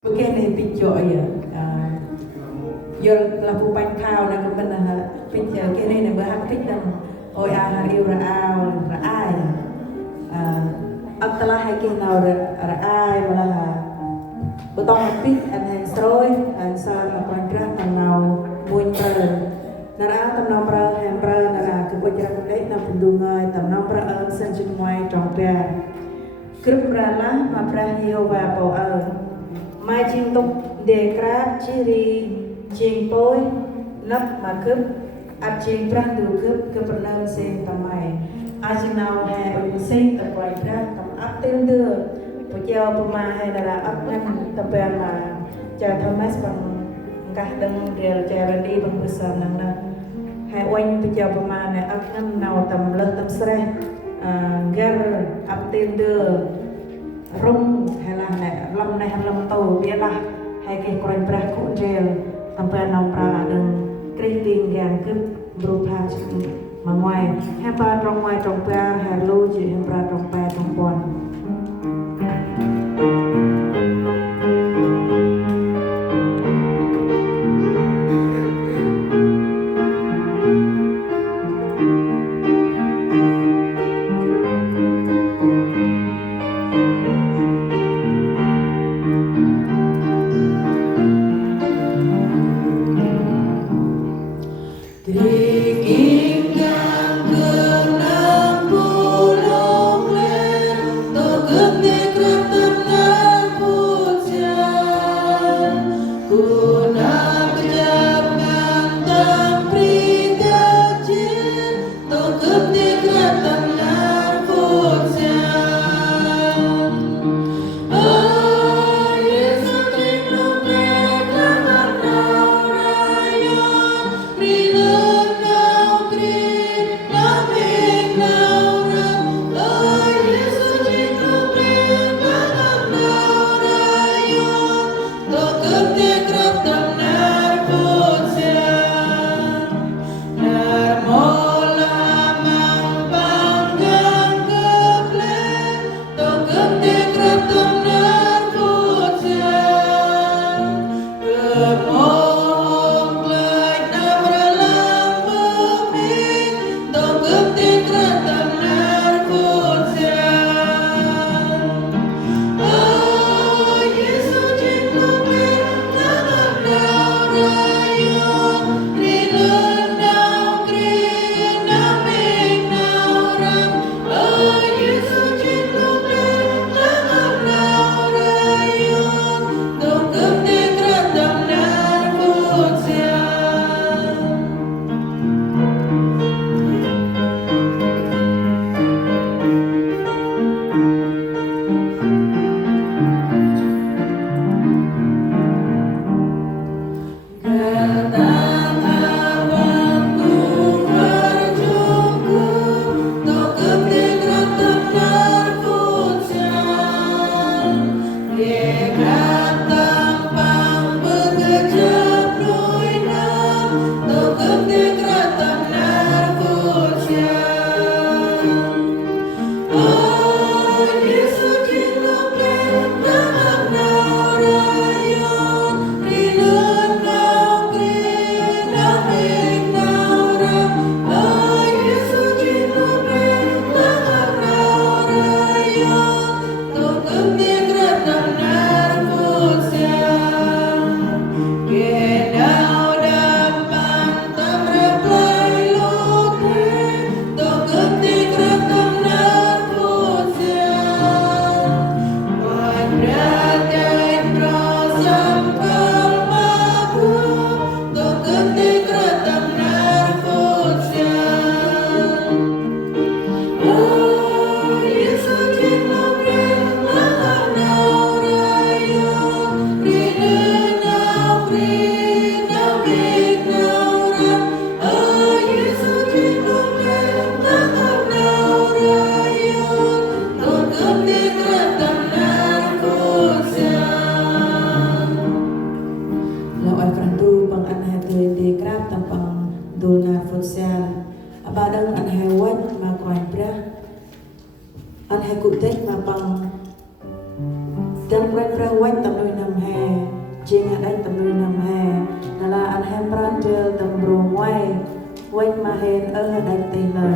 Begini pinjau ya, yang lagu pankau nak kebenar pinjau kini nak berhak pinjau, oh hari raal raai, aptalah hai kena raai malah, betul pit an sroy an sar kontrak tanau muncul, nara tanau pra hembra nara kebujaran lek na pendungai tanau pra senjumuai tromper, grup ralah maprah Yehovah bau mai chinh tục đề krab chiri chinh poi nắp mà cướp áp chinh prang du cướp cướp nâm sen tầm mày ai chinh nào hè ở sen ở ngoài ra tầm áp tên đưa của treo bùa mà hay là áp ngăn tập bèn mà chờ Thomas bằng cả đằng đều chờ đi bằng bữa sáng nắng nè hay oanh của treo bùa mà này áp ngăn nào tầm lớn tầm sre gar áp tên đưa rung hay là lâm này hay lâm tàu biết là hay cái coi bạc cũng treo tầm bèn nòng ra đừng cây tiền gàng cứ bù pha mà ngoài hay ba trong ngoài trong bè hay lưu chỉ hay ba trong bè trong bòn Abadang an hewan ma koin bra an he cụ tết mà bằng dan bra bra wan tam noi nam he ជាងអីតំនួយណាំហែណាឡាអានហែប្រានជើតំរួងវ៉ៃវិញមកហេនអឺដៃទីលើ